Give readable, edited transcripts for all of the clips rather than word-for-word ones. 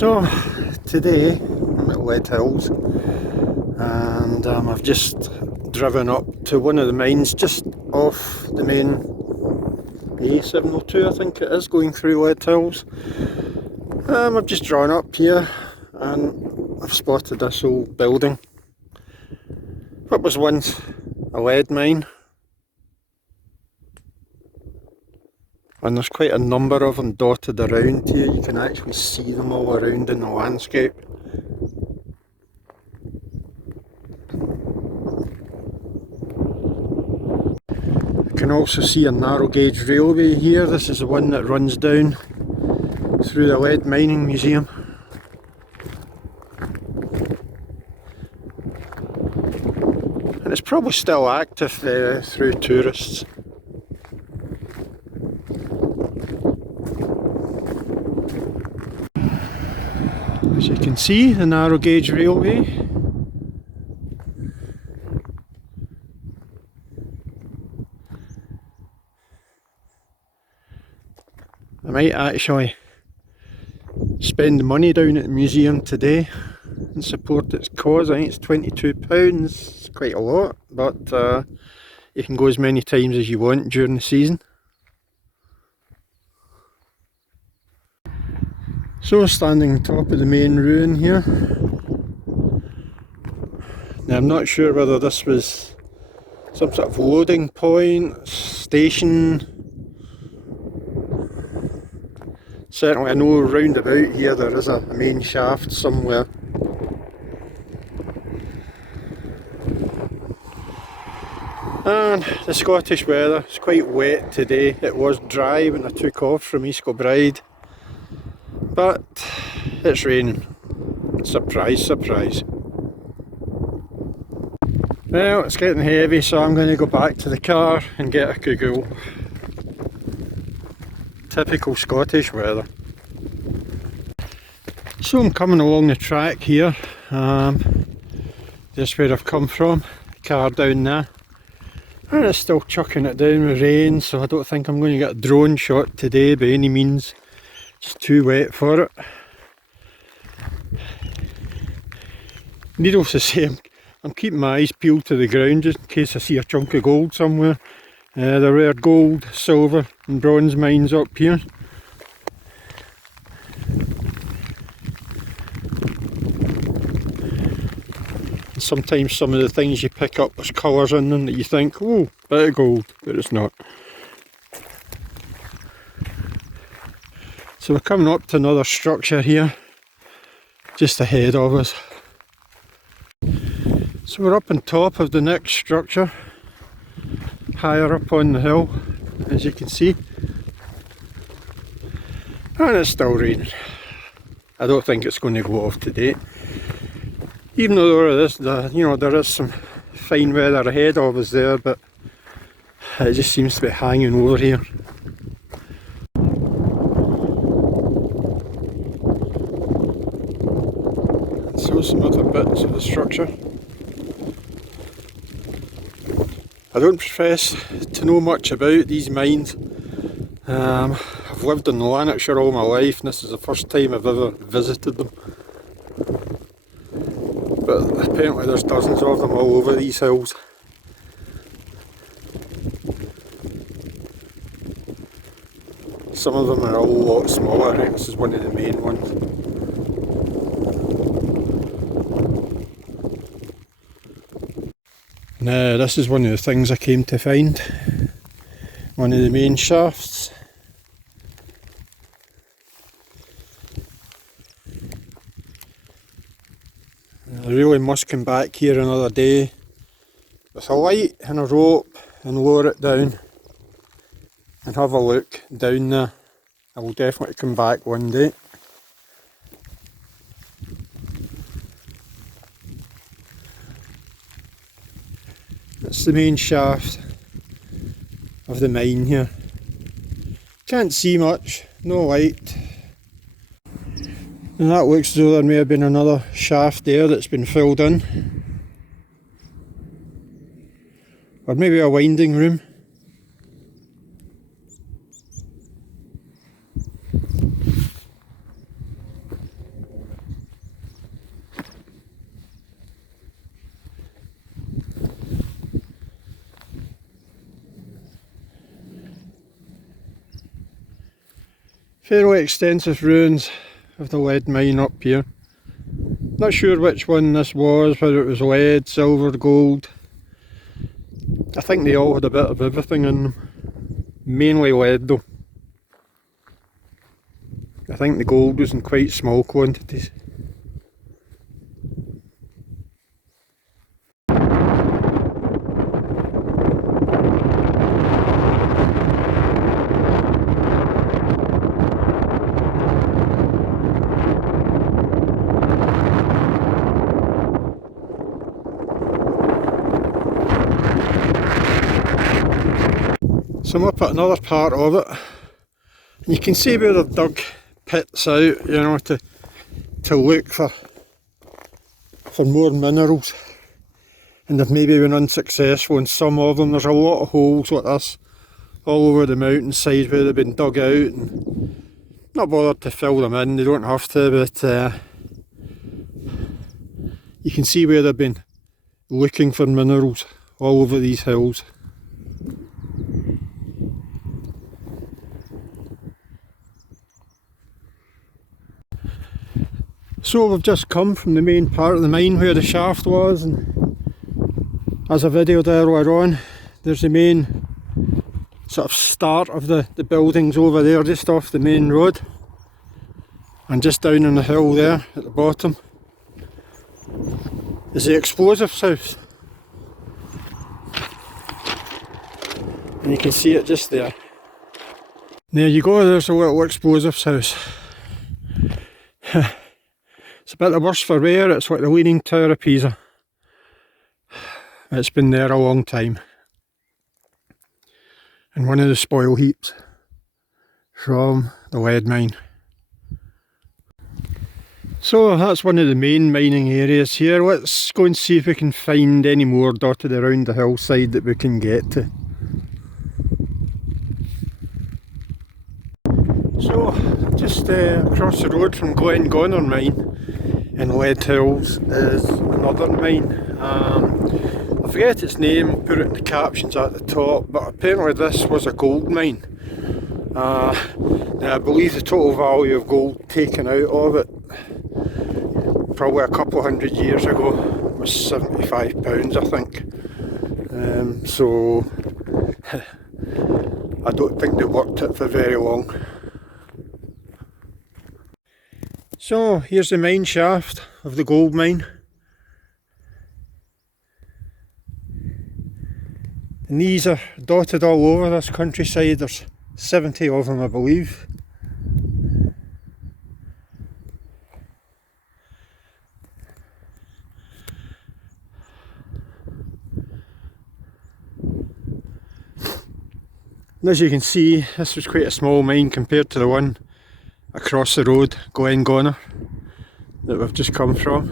So today I'm at Leadhills and I've just driven up to one of the mines just off the main A702, I think it is, going through Leadhills. I've just drawn up here and I've spotted this old building. What was once a lead mine, and there's quite a number of them dotted around here. You can actually see them all around in the landscape. You can also see a narrow gauge railway here. This is the one that runs down through the lead mining museum. And it's probably still active through tourists. As you can see, the narrow gauge railway. I might actually spend money down at the museum today and support its cause. I think it's £22, it's quite a lot, but you can go as many times as you want during the season. So standing on top of the main ruin here. Now I'm not sure whether this was some sort of loading point, station. Certainly I know round about here there is a main shaft somewhere. And the Scottish weather, it's quite wet today. It was dry when I took off from East Kilbride, but it's raining. Surprise, surprise. Well, it's getting heavy, so I'm going to go back to the car and get a cagoule. Typical Scottish weather. So I'm coming along the track here, just where I've come from, car down there, and it's still chucking it down with rain, so I don't think I'm going to get a drone shot today by any means. It's too wet for it. Needless to say, I'm keeping my eyes peeled to the ground just in case I see a chunk of gold somewhere. There are gold, silver and bronze mines up here. And sometimes some of the things you pick up, there's colours in them that you think, oh, bit of gold, but it's not. So we're coming up to another structure here, just ahead of us. So we're up on top of the next structure, higher up on the hill, as you can see, and it's still raining. I don't think it's going to go off today, even though there is some fine weather ahead of us there, but it just seems to be hanging over here. And so some other bits of the structure. I don't profess to know much about these mines. I've lived in Lanarkshire all my life and this is the first time I've ever visited them. But apparently there's dozens of them all over these hills. Some of them are a lot smaller. I think this is one of the main ones. Now this is one of the things I came to find. One of the main shafts. I really must come back here another day with a light and a rope and lower it down and have a look down there. I will definitely come back one day. That's the main shaft of the mine here. Can't see much, no light. And that looks as though there may have been another shaft there that's been filled in. Or maybe a winding room. Fairly extensive ruins of the lead mine up here. Not sure which one this was, whether it was lead, silver, gold. I think they all had a bit of everything in them. Mainly lead though. I think the gold was in quite small quantities. So I'm up at another part of it, and you can see where they've dug pits out, you know, to look for more minerals, and they've maybe been unsuccessful in some of them. There's a lot of holes like this all over the mountainside where they've been dug out, and not bothered to fill them in, they don't have to, but you can see where they've been looking for minerals all over these hills. So we've just come from the main part of the mine where the shaft was, and as I videoed earlier on, there's the main sort of start of the buildings over there just off the main road, and just down on the hill there at the bottom is the explosives house, and you can see it just there. There you go, there's a little explosives house. It's a bit the worse for wear, it's like the Leaning Tower of Pisa. It's been there a long time. And one of the spoil heaps from the lead mine. So that's one of the main mining areas here. Let's go and see if we can find any more dotted around the hillside that we can get to. So just across the road from Glengonner mine in Leadhills is another mine. I forget its name, put it in the captions at the top, but apparently this was a gold mine. Now I believe the total value of gold taken out of it, probably a couple hundred years ago, was £75 I think. So I don't think they worked it for very long. So here's the mine shaft of the gold mine. And these are dotted all over this countryside. There's 70 of them I believe. And as you can see, this was quite a small mine compared to the one across the road, Glengonner, that we've just come from.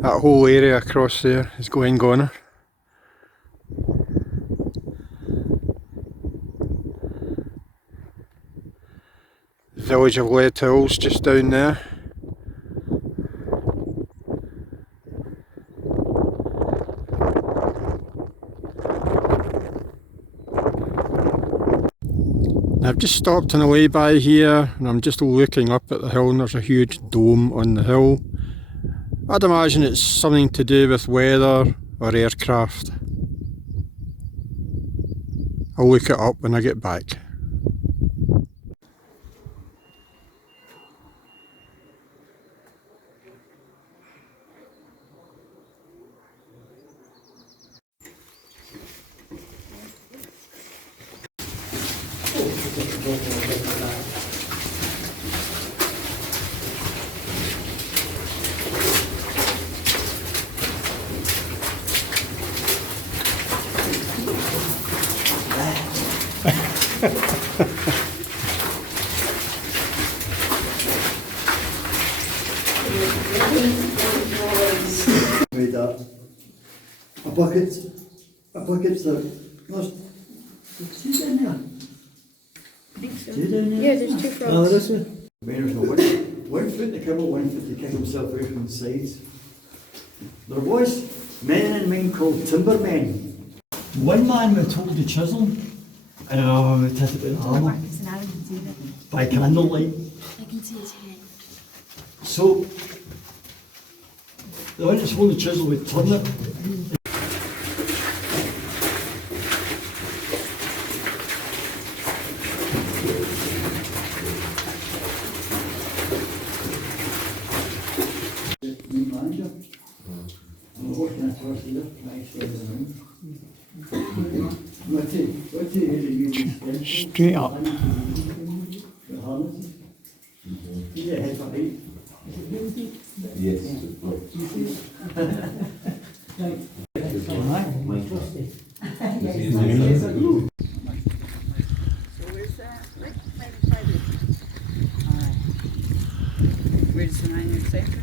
That whole area across there is Glengonner. The village of Leadhills just down there. I've just stopped on the way by here and I'm just looking up at the hill, and there's a huge dome on the hill. I'd imagine it's something to do with weather or aircraft. I'll look it up when I get back. Made a bucket that there's two in there. I think so. Two down there? Yeah, there's two Oh, frogs. there is one. There's no one foot to cover, 1 foot to kick himself out from the sides. There was men in mine called timbermen. One man was told to chisel, I know, it has been hammer. It's an hour and see it. By candlelight. I can see his head. So, the one that's holding the chisel would turn it. Manager. I'm working at first here, nice around. What area you Straight up. The harnesses. Yeah, head for height. Yes. Where's the minor centre?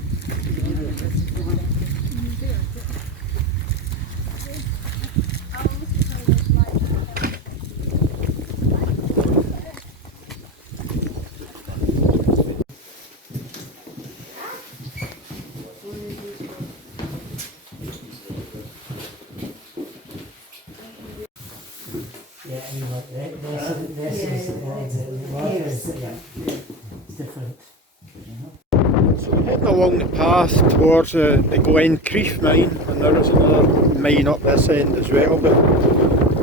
Yeah, and like this is it's different. Heading along the path towards the Glen Creef mine, and there is another mine up this end as well, but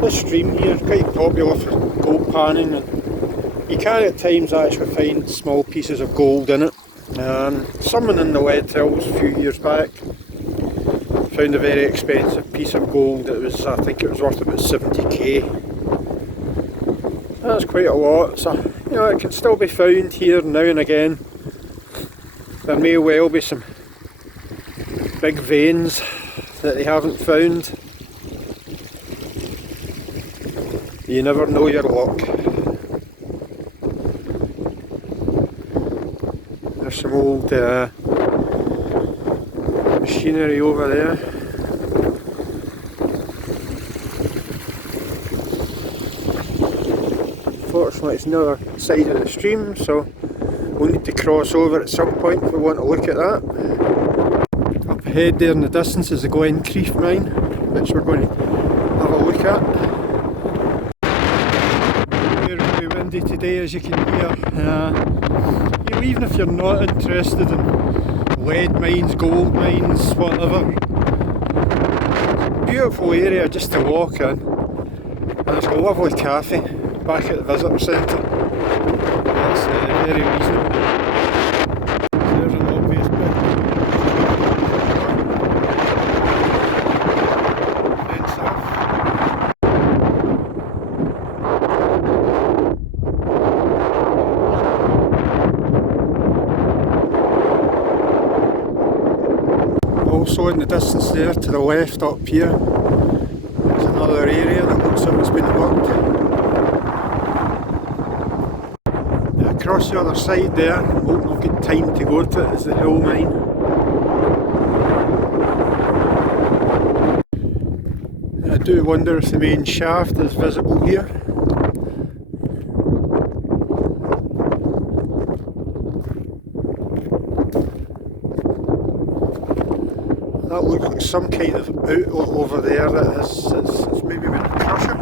this stream here is quite popular for gold panning, and you can at times actually find small pieces of gold in it. Someone in the leadhills a few years back found a very expensive piece of gold. I think it was worth about 70k. That's quite a lot, so you know, it can still be found here now and again. There may well be some big veins that they haven't found. You never know your luck. There's some old machinery over there. Fortunately it's another side of the stream, so we'll need to cross over at some point if we want to look at that. Up ahead there in the distance is the Glen Creef mine, which we're going to have a look at. Very windy today, as you can hear. You know, even if you're not interested in lead mines, gold mines, whatever, beautiful area just to walk in. And there's a lovely cafe back at the visitor centre. That's very reasonable. There's an obvious bit. Fence off. Also in the distance there to the left up here, there's another area that looks like it's been worked. Across the other side there, hoping I'll get time to go to it, is the hill mine. I do wonder if the main shaft is visible here. That looks like some kind of outlet over there that has maybe been a crusher.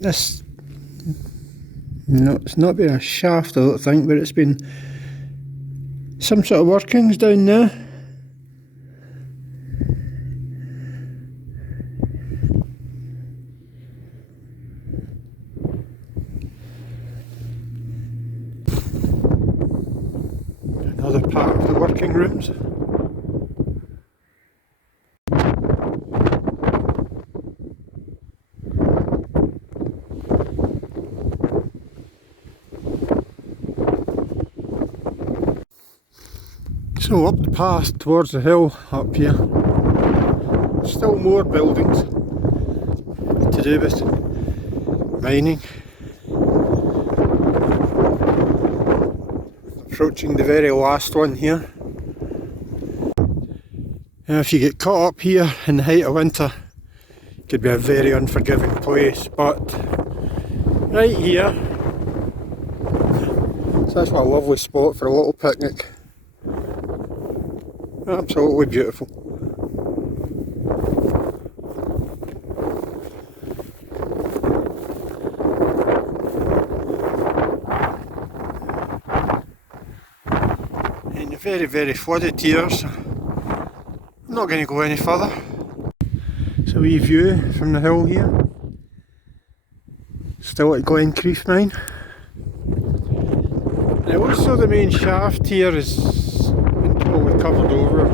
This, no, it's not been a shaft I don't think, but it's been some sort of workings down there. Another part of the working rooms. So up the path towards the hill up here, still more buildings to do with mining. Approaching the very last one here. Now if you get caught up here in the height of winter, it could be a very unforgiving place, but right here, So that's a lovely spot for a little picnic. Absolutely beautiful. And very, very flooded here, so I'm not going to go any further. It's a wee view from the hill here. Still at Glencreef mine. And also the main shaft here is totally covered over.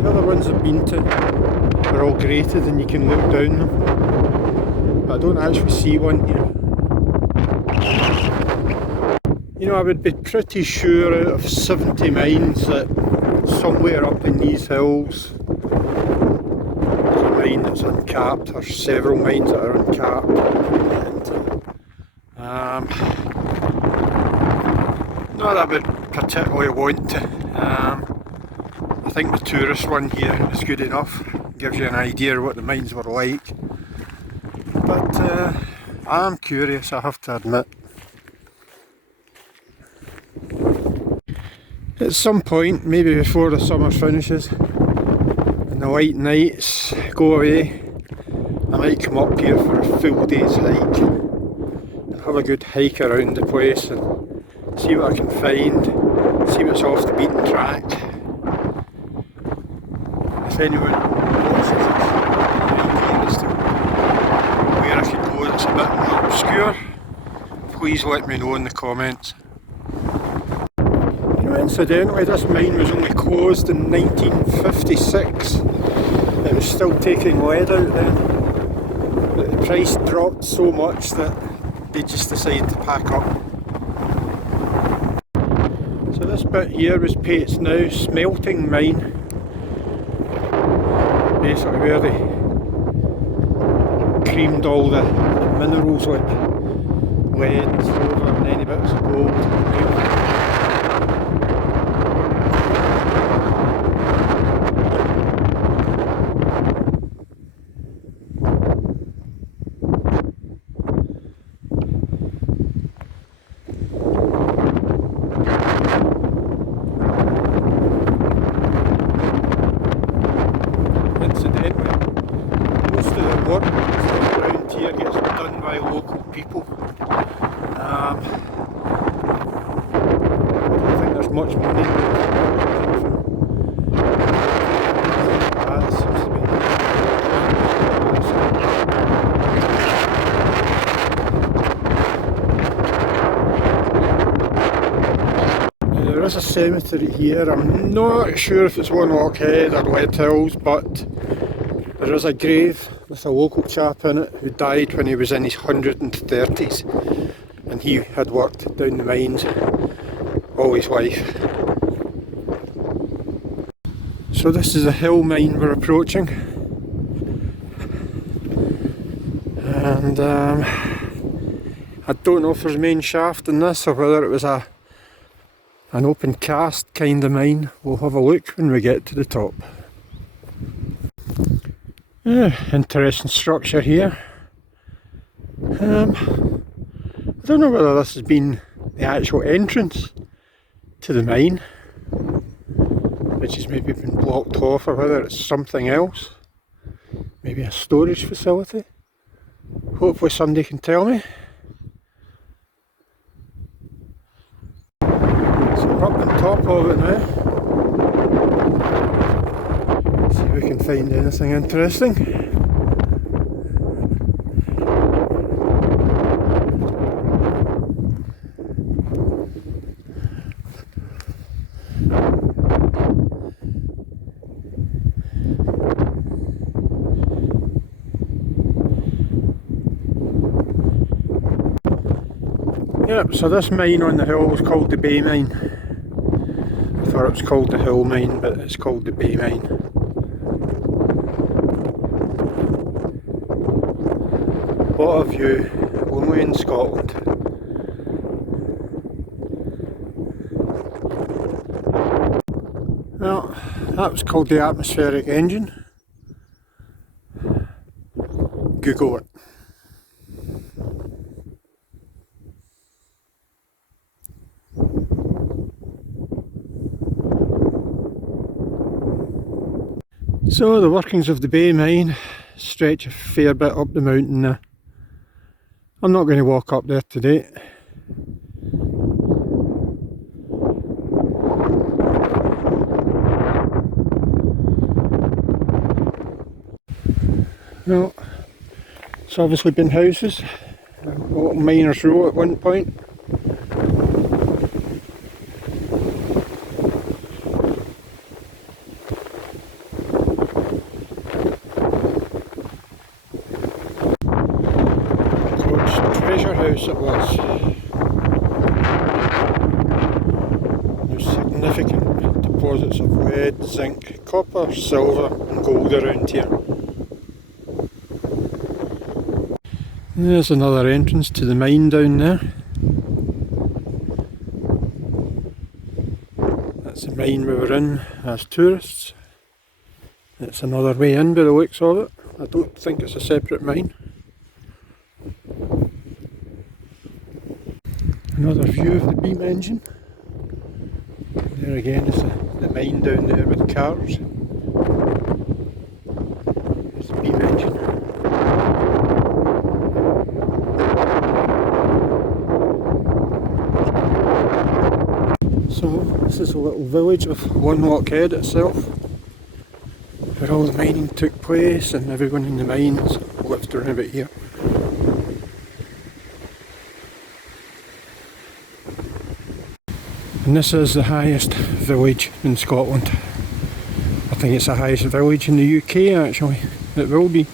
The other ones I've been to are all grated and you can look down them. But I don't actually see one here. You know, I would be pretty sure out of 70 mines that somewhere up in these hills there's a mine that's uncapped, or several mines that are uncapped. And, not that I would particularly want to. I think the tourist one here is good enough. Gives you an idea of what the mines were like. But I'm curious, I have to admit. At some point, maybe before the summer finishes and the white nights go away, I might come up here for a full day's hike and have a good hike around the place and see what I can find, see what's off the beaten track. If anyone knows ideas to where I could go that's a bit more obscure, please let me know in the comments. Incidentally, this mine was only closed in 1956. It was still taking lead out then. But the price dropped so much that they just decided to pack up. So this bit here was Pate's now smelting mine. Basically where they creamed all the minerals like lead and silver and any bits of gold. Work around here gets done by local people. I don't think there's much money. That seems to be. Now, there is a cemetery here. I'm not sure if it's Warnockhead or leadhills, but there is a grave with a local chap in it who died when he was in his 130s, and he had worked down the mines all his life. So this is a hill mine we're approaching, and I don't know if there's a main shaft in this or whether it was an open cast kind of mine. We'll have a look when we get to the top. Interesting structure here. I don't know whether this has been the actual entrance to the mine, which has maybe been blocked off, or whether it's something else. Maybe a storage facility. Hopefully somebody can tell me. So we're up on top of it now. See if we can find anything interesting. Yep, so this mine on the hill was called the Bay Mine. I thought it was called the Hill Mine, but it's called the Bay Mine. What a view, only in Scotland. Well, that was called the atmospheric engine. Google it. So the workings of the Bay mine stretch a fair bit up the mountain now. I'm not going to walk up there today. Well, it's obviously been houses, a little miner's row at one point. God's treasure house it was. There's significant deposits of lead, zinc, copper, silver and gold around here. There's another entrance to the mine down there. That's the mine we were in as tourists. It's another way in by the looks of it. I don't think it's a separate mine. Another view of the beam engine. There again is the mine down there with cars. There's the beam engine. So this is a little village of Warnockhead itself, where all the mining took place and everyone in the mines lived around about here. And this is the highest village in Scotland. I think it's the highest village in the UK actually. It will be.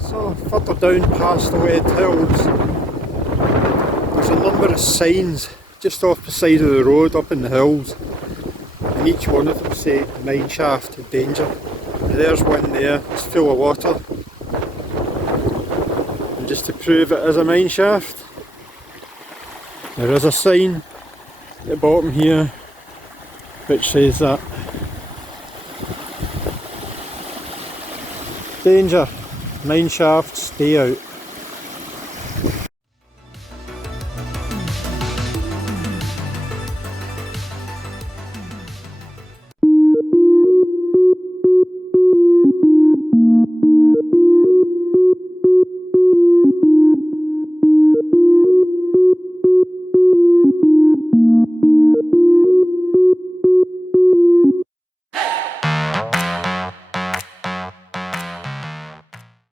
So further down past the leadhills, there's a number of signs just off the side of the road up in the hills, and each one of them say mine shaft, danger. And there's one there, it's full of water. And just to prove it is a mine shaft, there is a sign at the bottom here which says that danger, mine shaft, stay out.